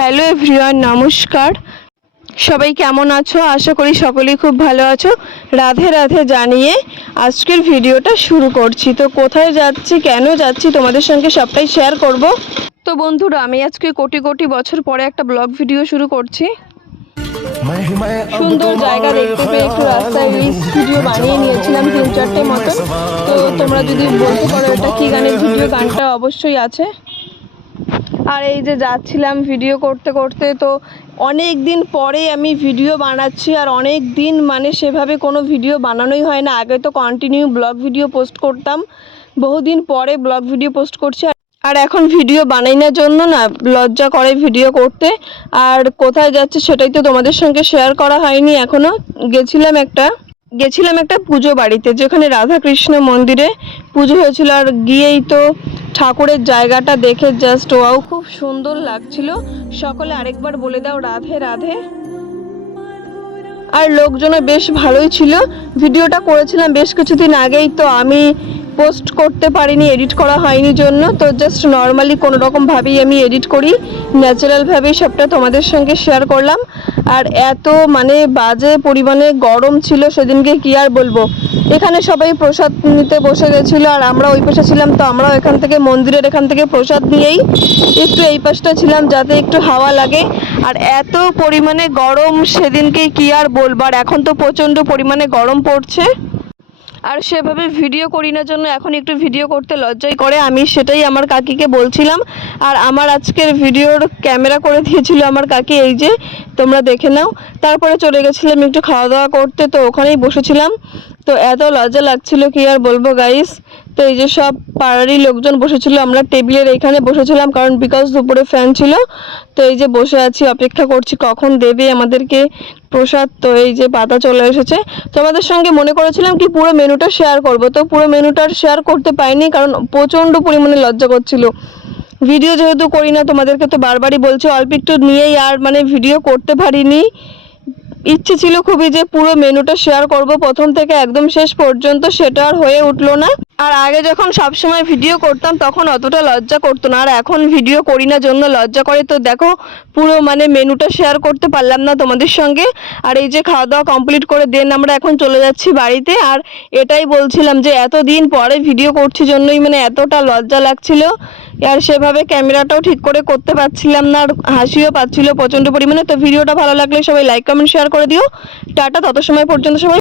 Hello everyone নমস্কার। সবাই কেমন আছো? আশা করি সকলেই খুব ভালো আছো। রাধে রাধে জানিয়ে আজকের ভিডিওটা শুরু করছি। তো কোথায় যাচ্ছি কেন যাচ্ছি তোমাদের সঙ্গে সবটাই শেয়ার করব। তো বন্ধুরা আমি আজকে কোটি কোটি বছর পরে একটা ব্লগ ভিডিও শুরু করছি। সুন্দর জায়গা দেখতে পেয়ে একটু রাস্তায় রিলস ভিডিও বানিয়ে নিয়েছিলাম তিন চারটে মতন। তো তোমরা যদি বলতে পারো এটা কি গানের ভিডিও গানটা অবশ্যই আছে। আর এই যে যাচ্ছিলাম ভিডিও করতে করতে, তো অনেক দিন পরে আমি ভিডিও বানাচ্ছি আর অনেক দিন মানে সেভাবে কোনো ভিডিও বানানোই হয় না। আগে তো কন্টিনিউ ব্লগ ভিডিও পোস্ট করতাম, বহুদিন পরে ব্লগ ভিডিও পোস্ট করছি আর- এখন ভিডিও বানাই না জন্য না, লজ্জা করে ভিডিও করতে। আর কোথায় যাচ্ছে সেটাই তো তোমাদের সঙ্গে শেয়ার করা হয়নি এখনও গেছিলাম একটা গেছিলাম একটা পুজো বাড়িতে, যেখানে রাধাকৃষ্ণ মন্দিরে পুজো হয়েছিল। আর গিয়েই তো ঠাকুরের জায়গাটা দেখে জাস্ট ওয়াও খুব সুন্দর লাগছিল। সকলে আরেকবার বলে দাও, রাধে রাধে। আর লোকজনও বেশ ভালোই ছিল। ভিডিওটা করেছিলাম বেশ কিছুদিন আগেই, তো আমি পোস্ট করতে পারিনি এডিট করা হয়নি জন্য। তো জাস্ট নর্মালি কোনো রকমভাবেই আমি এডিট করি। ন্যাচারালভাবেই সবটা তোমাদের সঙ্গে শেয়ার করলাম। আর এত মানে বাজে পরিমাণে গরম ছিল, সেদিনকে কি আর বলব? এখানে সবাই প্রসাদ নিতে বসে গেছিল আর আমরা ওই পাশে ছিলাম, তো আমরাও এখান থেকে মন্দিরের এখান থেকে প্রসাদ নিয়েই একটু এই পাশটা ছিলাম যাতে একটু হাওয়া লাগে। আর এত পরিমাণে গরম, সেদিনকে কি আর বলব? আর এখন তো প্রচণ্ড পরিমাণে গরম পড়ছে। আর সেভাবে ভিডিও করি না জন্য এখন একটু ভিডিও করতে লজ্জাই করে। আমি সেটাই আমার কাকিকে বলছিলাম। আর আমার আজকের ভিডিওর ক্যামেরা করে দিয়েছিল আমার কাকি, এই যে তোমরা দেখে নাও। তারপরে চলে গেছিলাম একটু খাওয়া দাওয়া করতে, তো ওখানেই বসেছিলাম। তো এত লজ্জা লাগছিল, কি আর বলব গাইস তো এই যে সব পাড়ারই লোকজন বসেছিল, আমরা টেবিলের এইখানে বসেছিলাম কারণ বিকজ দুপুরে ফ্যান ছিল, তো এই যে বসে আছি, অপেক্ষা করছি কখন দেবে আমাদেরকে প্রসাদ, তো এই যে পাতা চলে এসেছে। তো আমাদের সঙ্গে মনে করেছিলাম কি পুরো মেনুটা শেয়ার করব, তো পুরো মেনুটা শেয়ার করতে পাইনি কারণ প্রচণ্ড পরিমাণে লজ্জা করছিল। ভিডিও যেহেতু করি না, তোমাদেরকে তো বারবারই বলছি, অল্প একটু নিয়েই আর মানে ভিডিও করতে পারিনি। ইচ্ছে ছিল খুবই যে পুরো মেনুটা শেয়ার করব, প্রথম থেকে একদম শেষ পর্যন্ত সেটা আর হয়ে উঠল না। আর আগে যখন সব সময় ভিডিও করতাম, তখন অতটা লজ্জা করতো না। আর এখন ভিডিও করি না জন্য লজ্জা করে। তো দেখো, পুরো মানে মেনুটা শেয়ার করতে পারলাম না তোমাদের সঙ্গে। আর এই যে খাওয়া দাওয়া কমপ্লিট করে দেন, আমরা এখন চলে যাচ্ছি বাড়িতে। আর এটাই বলছিলাম যে, এতদিন পরে ভিডিও করছি জন্যই মানে এতটা লজ্জা লাগছিল। আর সেভাবে ক্যামেরাটাও ঠিক করে করতে পারছিলাম না, আর হাসিও পাচ্ছিল প্রচণ্ড পরিমাণে। তো ভিডিওটা ভালো লাগলে সবাই লাইক কমেন্ট শেয়ার করে দিও। টাটা, তত সময় পর্যন্ত সবাই